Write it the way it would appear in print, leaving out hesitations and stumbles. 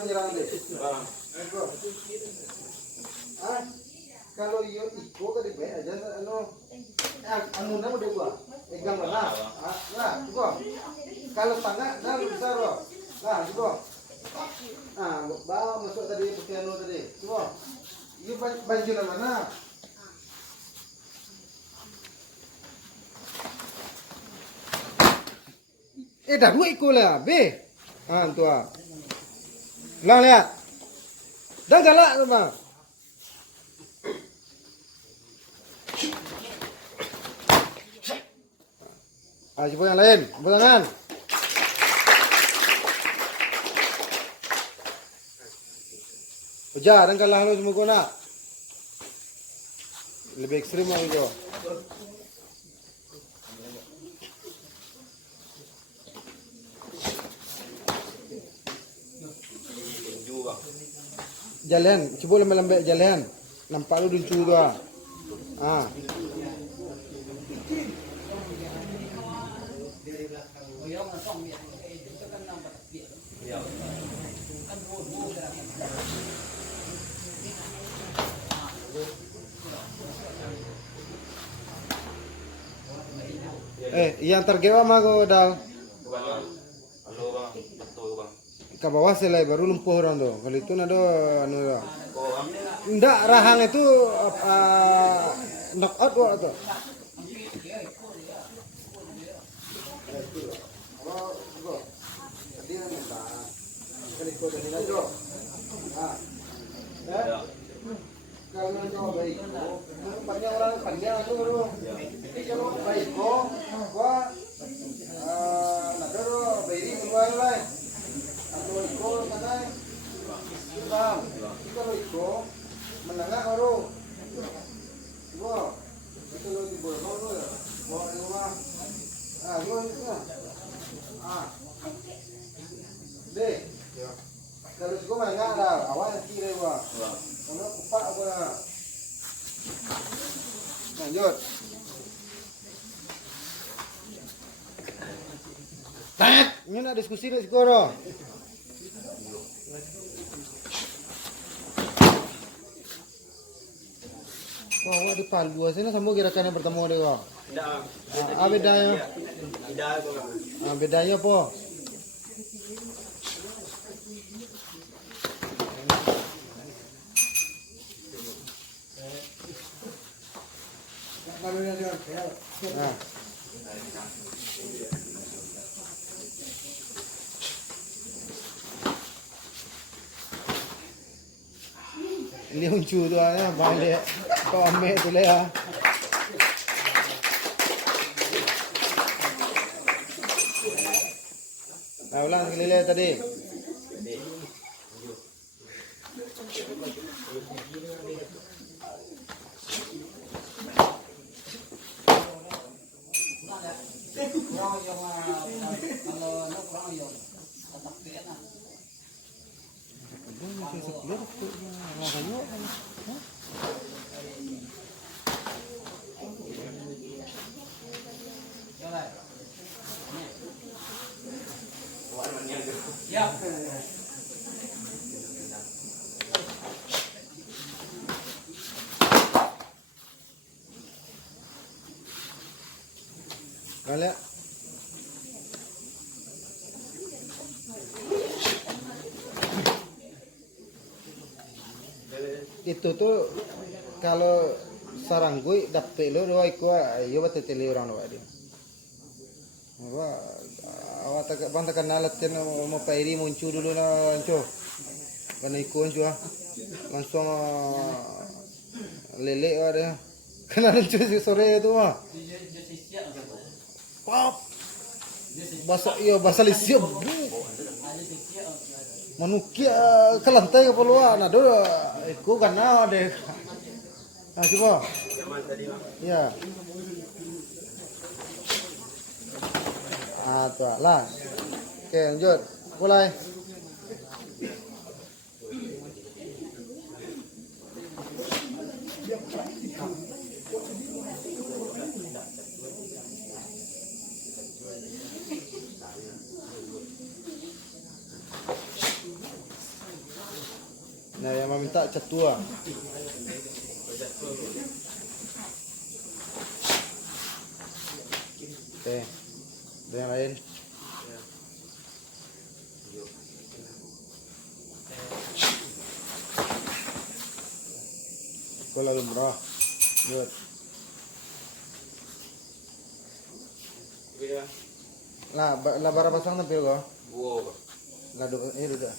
penyerangan deh. Ah, kalau iko tadi be aja anu nama dia gua. Pegang lah. Nah, coba. Kalau tangga nah lu besar loh. Nah, coba. Nah, bawa masuk tadi pakai anu tadi. Coba. Ini banjir mana? Dah dua iko lah, be. Tu ah. Lang lihat. Dah galak tu bang. Coba yang lain, tangan. Ujar dan kalah lu semua nak. Lebih ekstrim lagi tu. Jalan, cuba lambat-lambat jalan. Nampak lu duncu tu ah. Yang tergewa mah kau dah. Ke bawah selai baru lumpuh orang tu. Kalau itu nado anu dah. Ndak rahang itu knock out waktu tu. Kalau nak baik, banyak orang panjang tu baru. Jadi kalau baik ko, gua nak dulu bayi keluar lah. Atau iko mana? Bang, kalau iko menengah baru. Gua, kalau di bawah baru, gua ni mah. Gua itu. Deh. Kalau gua menengah dah, awal kiri gua. Kalau kupak gua. Lanjut. Tat, ini nak diskusi nak skoro. Wah, di Palu sini sama gerakan yang bertemu dia wah. Tidak. Bedanya. Tidak. Bedanya apa? Ini uncu tu ya, balik kau ambil tu lah ya. Ulang kelile tadi. Kalian itu tuh kalau sarang gue dapet lo doa ikut ayo baca teli orang doa dia. Awak tak bang tak kenal latin mau pairi muncul dulu na anco. Karena ikut anco langsung lele ada. Kenal anco sore itu mah. Pop. Bahasa lisiap. Manukia ke lantai ke peluang, ada aku kena deh. Coba. Ya. Tu lah. Oke, lanjut. Mulai. Nah, yang meminta cat tua. Oke. Ada yang lain? Kuala Lumrah. Good. Lah, bara pasang tampil ko. Wow. Lah, ini udah.